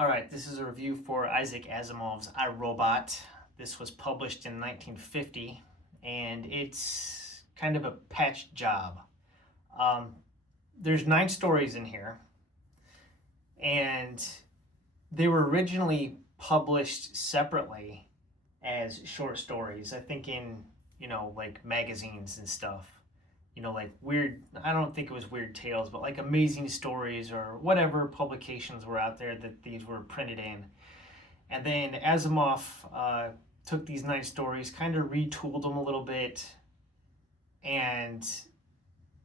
All right, this is a review for Isaac Asimov's I, Robot. This was published in 1950, and it's kind of a patched job. Um, there's 9 stories in here, and they were originally published separately as short stories. I think in, like magazines and stuff. Like weird, I don't think it was Weird Tales, but like Amazing Stories or whatever publications were out there that these were printed in. And then Asimov took these 9 stories, kind of retooled them a little bit, and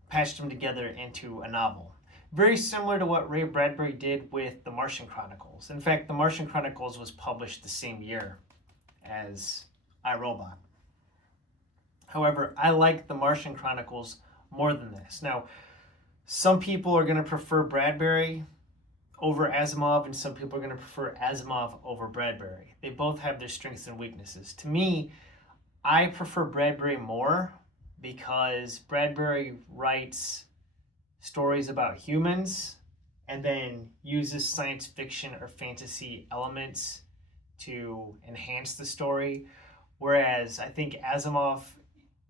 patched them together into a novel. Very similar to what Ray Bradbury did with The Martian Chronicles. In fact, The Martian Chronicles was published the same year as I, Robot. However, I like The Martian Chronicles more than this. Now, some people are going to prefer Bradbury over Asimov, and some people are going to prefer Asimov over Bradbury. They both have their strengths and weaknesses. To me, I prefer Bradbury more because Bradbury writes stories about humans and then uses science fiction or fantasy elements to enhance the story, whereas I think Asimov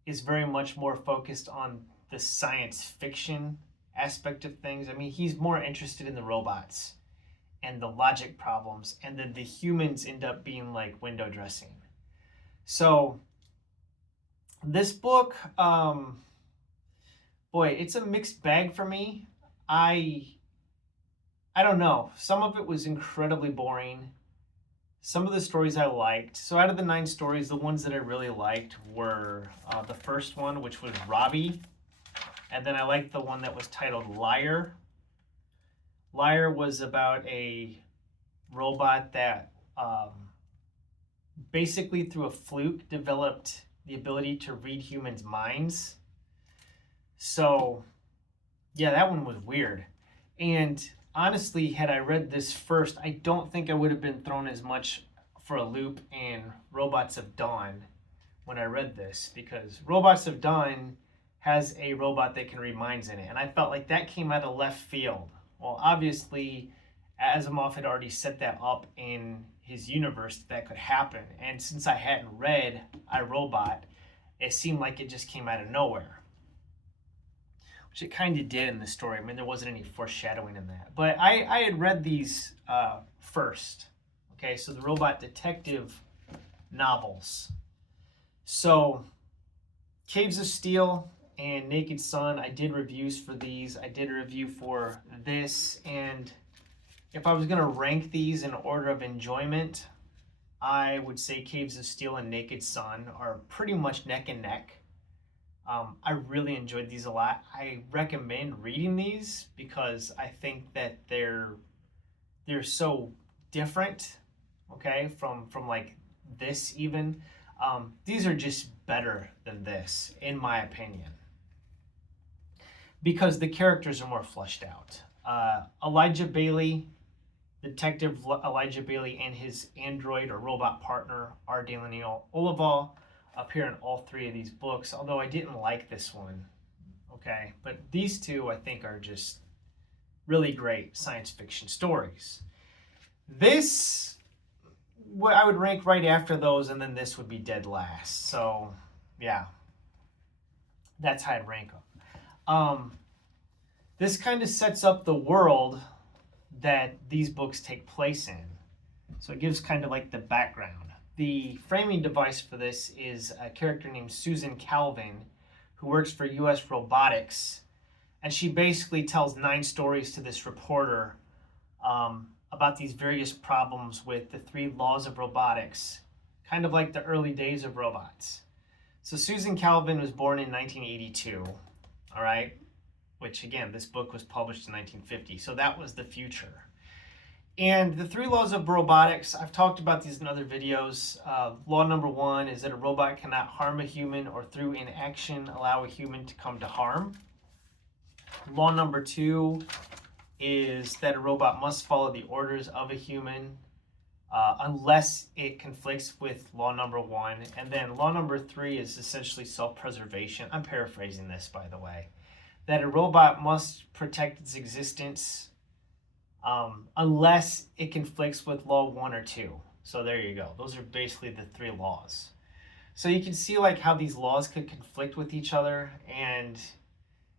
is very much more focused on the science fiction aspect of things. I mean, he's more interested in the robots and the logic problems, and then the humans end up being like window dressing. So this book, boy, it's a mixed bag for me. I don't know. Some of it was incredibly boring. Some of the stories I liked. So out of the 9 stories, the ones that I really liked were the first one, which was Robbie. And then I liked the one that was titled Liar. Liar was about a robot that basically through a fluke developed the ability to read humans' minds. So yeah, that one was weird. And honestly, had I read this first, I don't think I would have been thrown as much for a loop in Robots of Dawn when I read this, because Robots of Dawn has a robot that can read minds in it, and I felt like that came out of left field. Well, obviously, Asimov had already set that up in his universe that could happen, and since I hadn't read I, Robot, it seemed like it just came out of nowhere. Which it kind of did in the story. I mean, there wasn't any foreshadowing in that. But I had read these first. Okay, so the robot detective novels. So Caves of Steel and Naked Sun, I did reviews for these. I did a review for this. And if I was going to rank these in order of enjoyment, I would say Caves of Steel and Naked Sun are pretty much neck and neck. I really enjoyed these a lot. I recommend reading these because I think that they're so different, okay, from like this even. These are just better than this, in my opinion, because the characters are more fleshed out. Elijah Bailey, Detective Elijah Bailey, and his android or robot partner, R. Daniel Olival, appear in all 3 of these books, although I didn't like this one, okay? But these 2, I think, are just really great science fiction stories. This, I would rank right after those, and then this would be dead last. So, yeah, that's how I'd rank them. This kind of sets up the world that these books take place in. So it gives kind of like the background. The framing device for this is a character named Susan Calvin, who works for US Robotics. And she basically tells 9 stories to this reporter about these various problems with the 3 laws of robotics, kind of like the early days of robots. So Susan Calvin was born in 1982, all right? Which, again, this book was published in 1950. So that was the future. And the 3 laws of robotics, I've talked about these in other videos. Law number 1 is that a robot cannot harm a human or through inaction allow a human to come to harm. Law number 2 is that a robot must follow the orders of a human unless it conflicts with law number 1. And then law number 3 is essentially self-preservation. I'm paraphrasing this, by the way. That a robot must protect its existence unless it conflicts with law 1 or 2. So there you go. Those are basically the 3 laws. So you can see like how these laws could conflict with each other, and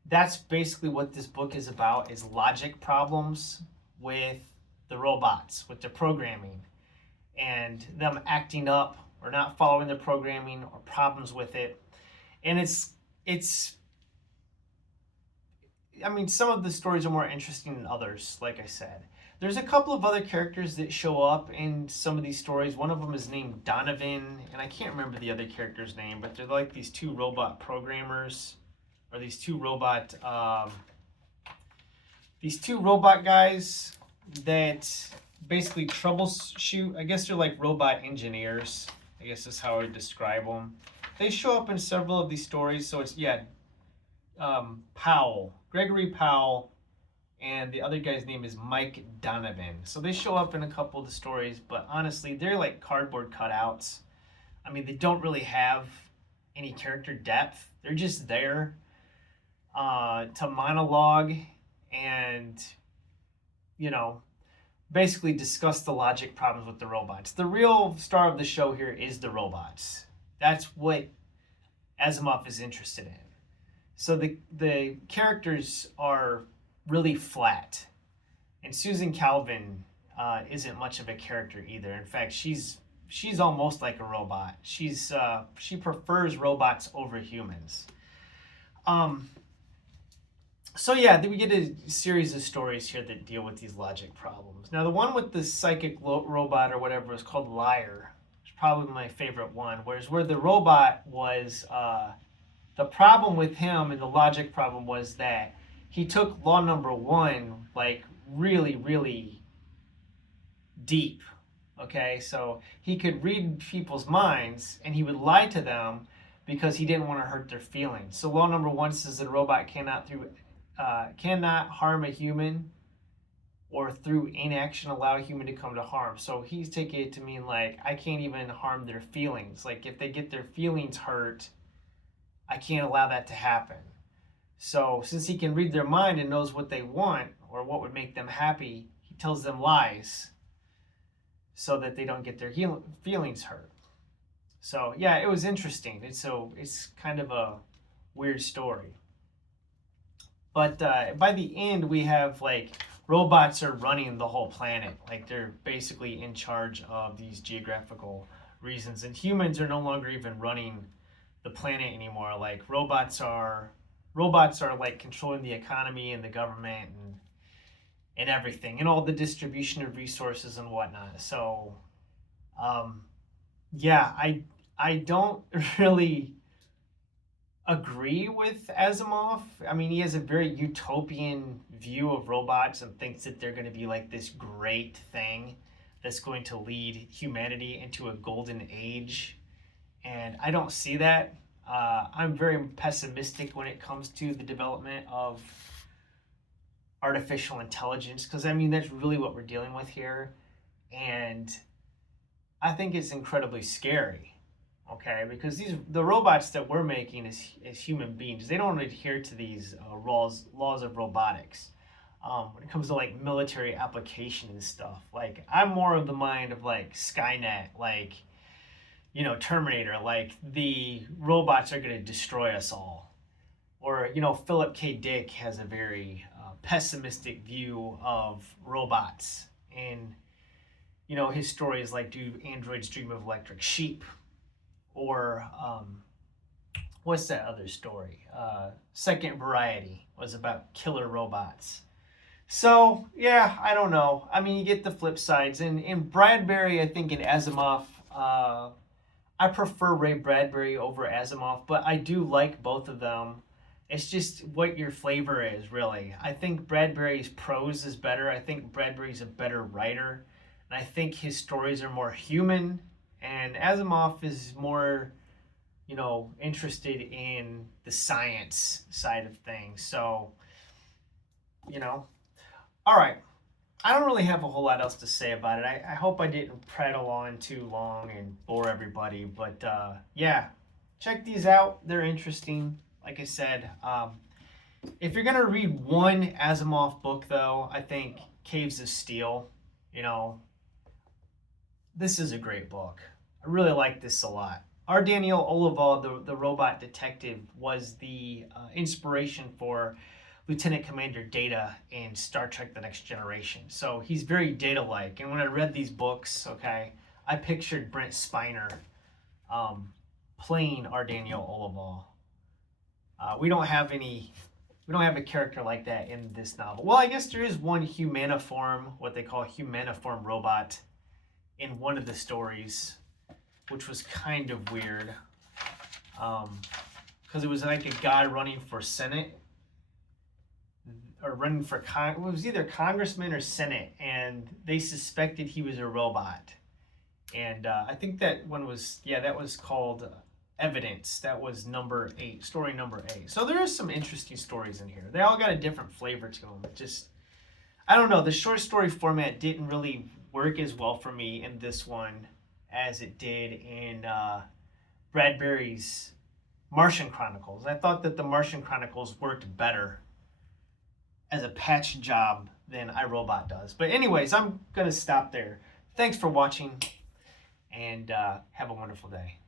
that's basically what this book is about, is logic problems with the robots, with the programming, and them acting up or not following the programming or problems with it. And it's I mean, some of the stories are more interesting than others, like I said. There's a couple of other characters that show up in some of these stories. One of them is named Donovan, and I can't remember the other character's name, but they're like these 2 robot programmers, or these 2 robot guys that basically troubleshoot. I guess they're like robot engineers. I guess is how I would describe them. They show up in several of these stories. So it's Gregory Powell, and the other guy's name is Mike Donovan. So they show up in a couple of the stories, but honestly, they're like cardboard cutouts. I mean, they don't really have any character depth. They're just there to monologue and, basically discuss the logic problems with the robots. The real star of the show here is the robots. That's what Asimov is interested in. So the characters are really flat. And Susan Calvin isn't much of a character either. In fact, she's almost like a robot. She prefers robots over humans. So yeah, then we get a series of stories here that deal with these logic problems. Now the one with the psychic robot or whatever is called Liar. It's probably my favorite one. Where the robot was, the problem with him and the logic problem was that he took law number 1 like really, really deep. Okay, so he could read people's minds and he would lie to them because he didn't want to hurt their feelings. So law number 1 says that a robot cannot harm a human, or through inaction allow a human to come to harm. So he's taking it to mean like I can't even harm their feelings. Like if they get their feelings hurt, I can't allow that to happen. So since he can read their mind and knows what they want or what would make them happy, he tells them lies so that they don't get their feelings hurt. So yeah, it was interesting. It's kind of a weird story. But by the end, we have like robots are running the whole planet. Like they're basically in charge of these geographical reasons, and humans are no longer even running the planet anymore. Like robots are like controlling the economy and the government and everything, and all the distribution of resources and whatnot. So yeah, I don't really agree with Asimov. I mean, he has a very utopian view of robots and thinks that they're going to be like this great thing that's going to lead humanity into a golden age. And I don't see that. I'm very pessimistic when it comes to the development of artificial intelligence, because I mean, that's really what we're dealing with here. And I think it's incredibly scary. Okay, because the robots that we're making as human beings, they don't adhere to these laws of robotics. When it comes to like military application and stuff, like I'm more of the mind of like Skynet, like Terminator, like the robots are going to destroy us all. Or Philip K. Dick has a very pessimistic view of robots, and his story is like, do androids dream of electric sheep? Or what's that other story? Second Variety was about killer robots. So yeah, I don't know. I mean, you get the flip sides. And in Bradbury, I think in Asimov, I prefer Ray Bradbury over Asimov, but I do like both of them. It's just what your flavor is, really. I think Bradbury's prose is better. I think Bradbury's a better writer. And I think his stories are more human. And Asimov is more, interested in the science side of things. So, all right. I don't really have a whole lot else to say about it. I hope I didn't prattle on too long and bore everybody. But yeah, check these out. They're interesting. Like I said, if you're going to read one Asimov book, though, I think Caves of Steel. You know, this is a great book. I really like this a lot. R. Daniel Olivaw, the robot detective, was the inspiration for Lieutenant Commander Data in Star Trek The Next Generation. So he's very Data-like. And when I read these books, okay, I pictured Brent Spiner playing R. Daniel Olivaw. We don't have a character like that in this novel. Well, I guess there is one humaniform, what they call humaniform robot in one of the stories, which was kind of weird. Because it was like a guy running for Senate, or running for it was either congressman or Senate, and they suspected he was a robot. And I think that one was, that was called Evidence. That was number 8, story number 8. So there is some interesting stories in here. They all got a different flavor to them. It just, I don't know, the short story format didn't really work as well for me in this one as it did in Bradbury's Martian Chronicles. I thought that the Martian Chronicles worked better as a patch job than iRobot does. But anyways, I'm going to stop there. Thanks for watching, and have a wonderful day.